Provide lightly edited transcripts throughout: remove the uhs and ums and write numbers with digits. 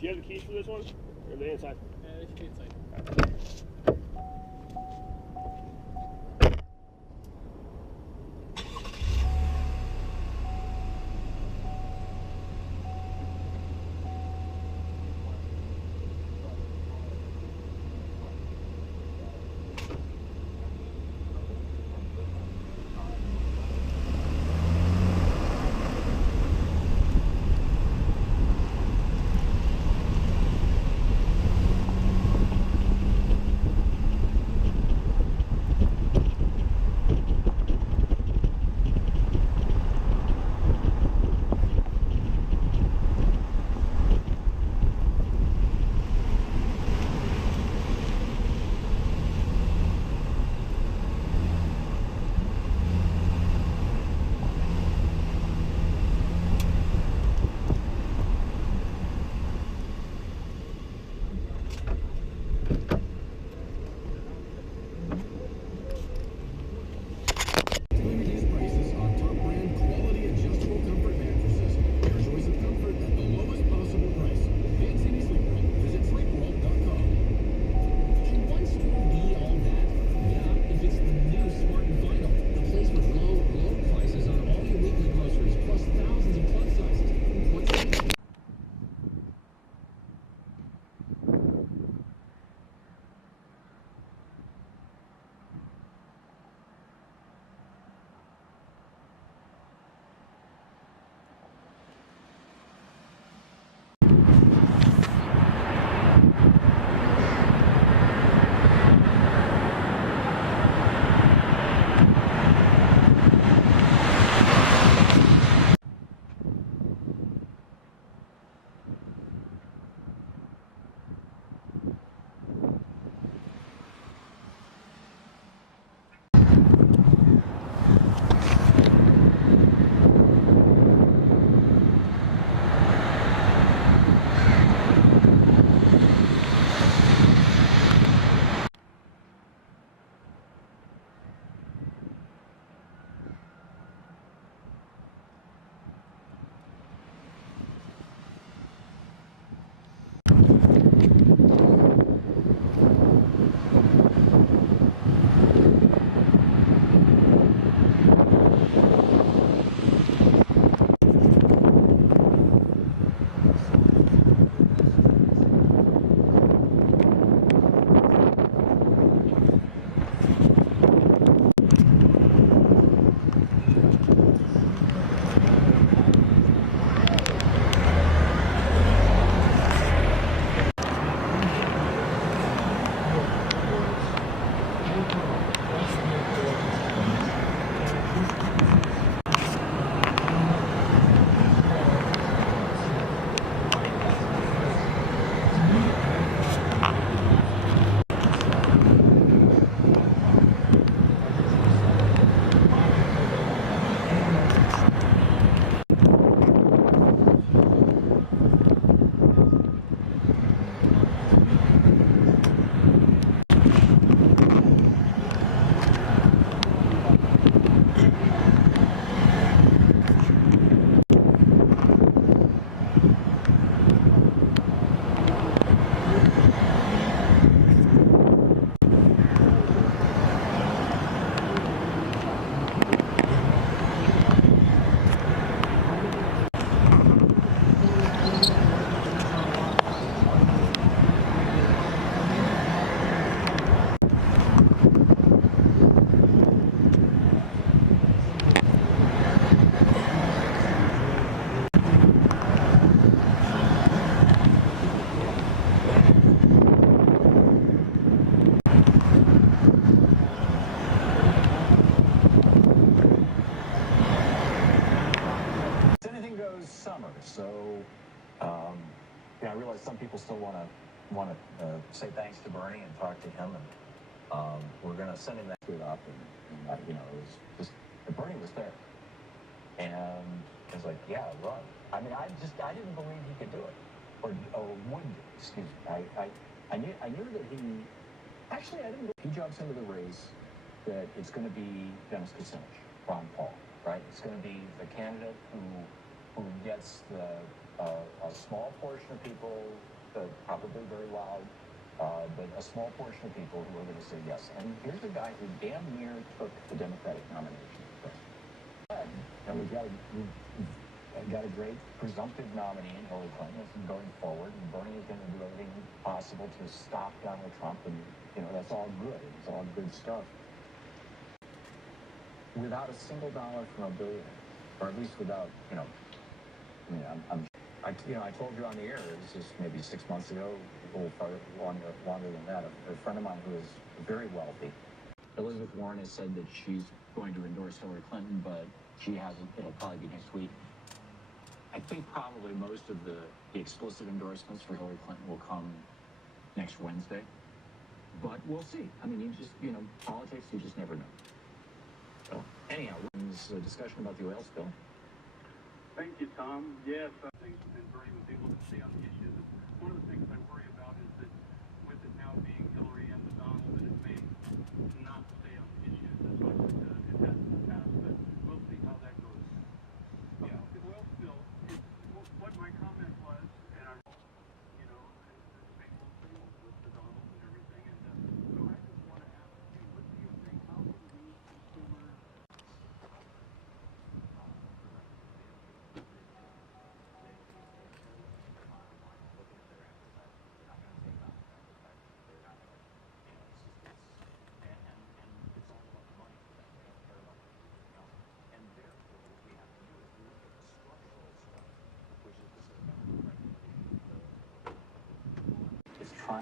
Do you have the keys for this one? Or are they inside? They should be inside. Summer, so I realize some people still want to say thanks to Bernie and talk to him, and we're going to send him that tweet up, and it was just Bernie was there, and it's like, yeah, run. I mean, I didn't believe he could do it, or would do. Excuse me. I knew that he actually I didn't. If he jumps into the race, that it's going to be Dennis Kucinich, Ron Paul, right? It's going to be the candidate who gets the a small portion of people, probably very loud, but a small portion of people who are going to say yes. And here's a guy who damn near took the Democratic nomination. And we've got a great presumptive nominee in Hillary Clinton going forward, and Bernie is going to do everything possible to stop Donald Trump, and that's all good. It's all good stuff. Without a single dollar from a billionaire, or at least without, I told you on the air, this is maybe 6 months ago, a little farther, longer than that, a friend of mine who is very wealthy. Elizabeth Warren has said that she's going to endorse Hillary Clinton, but she hasn't. It'll probably be next week. I think probably most of the explicit endorsements for Hillary Clinton will come next Wednesday. But we'll see. I mean, politics, you just never know. So, anyhow, this discussion about the oil spill. Thank you, Tom. Yes, I think Bernie was able to stay on the issues. One of the things I worry about is that with it now being Hillary and the Donald, that it may not stay on the issues as much as it has in the past. But we'll see how that goes. Yeah. The oil spill, what my comment was, and I'm, same old with the Donald and everything. And so I just want to ask you, what do you think? How can we consumers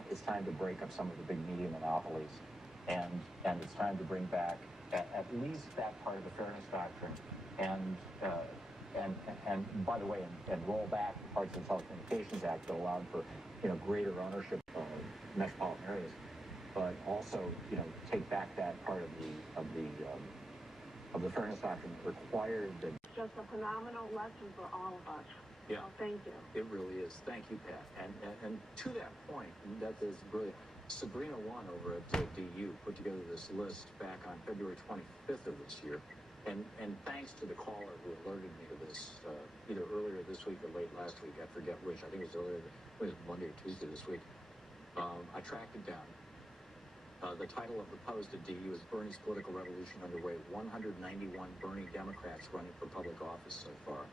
It's time to break up some of the big media monopolies, and it's time to bring back at least that part of the fairness doctrine, and by the way, and roll back the parts of the Telecommunications Act that allowed for greater ownership of metropolitan areas, but also take back that part of the fairness doctrine that required that. Just a phenomenal lesson for all of us. Yeah, so thank you. It really is. Thank you, Pat. And to that point, that is brilliant. Sabrina One over at DU put together this list back on February 25th of this year, and thanks to the caller who alerted me to this either earlier this week or late last week, I forget which. I think it was earlier. It was Monday or Tuesday this week. I tracked it down. The title of the post at DU is "Bernie's Political Revolution Underway. 191 Bernie Democrats running for public office so far."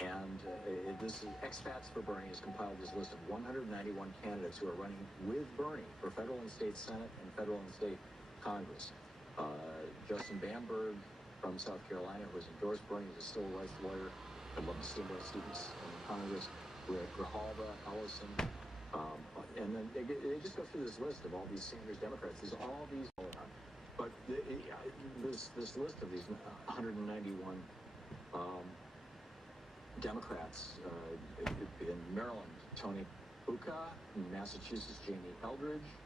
And this is xt5 for Bernie has compiled this list of 191 candidates who are running with Bernie for federal and state Senate and federal and state Congress. Justin Bamberg from South Carolina, who has endorsed Bernie as a civil rights lawyer. I'd love to see more students in Congress. We have Grijalva, Ellison, and then they just go through this list of all these Sanders Democrats. There's all these, but this list of these 191 Democrats in Maryland, Tony Bucca; in Massachusetts, Jamie Eldridge;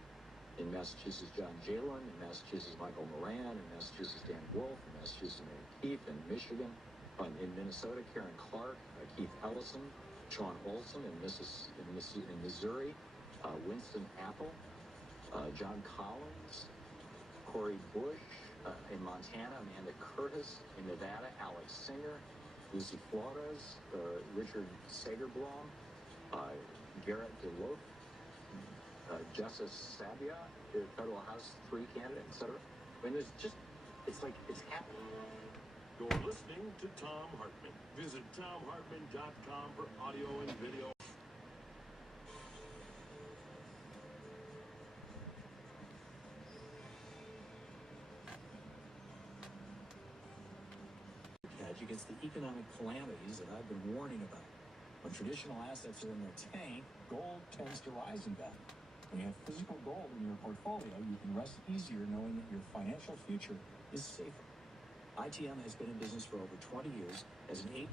in Massachusetts, John Jalen; in Massachusetts, Michael Moran; in Massachusetts, Dan Wolf; in Massachusetts, Mary Keefe; in Michigan, in Minnesota, Karen Clark; Keith Ellison; Sean Olson; in Missouri, Winston Apple; John Collins; Corey Bush; in Montana, Amanda Curtis; in Nevada, Alex Singer; Lucy Flores; Richard Sagerblom; Garrett DeLoaf; Justice Sabia, federal House 3 candidate, etc. I mean, it's happening. You're listening to Tom Hartman. Visit TomHartman.com for audio and video. Against the economic calamities that I've been warning about. When traditional assets are in their tank, gold tends to rise in value. When you have physical gold in your portfolio, you can rest easier knowing that your financial future is safer. ITM has been in business for over 20 years as an A+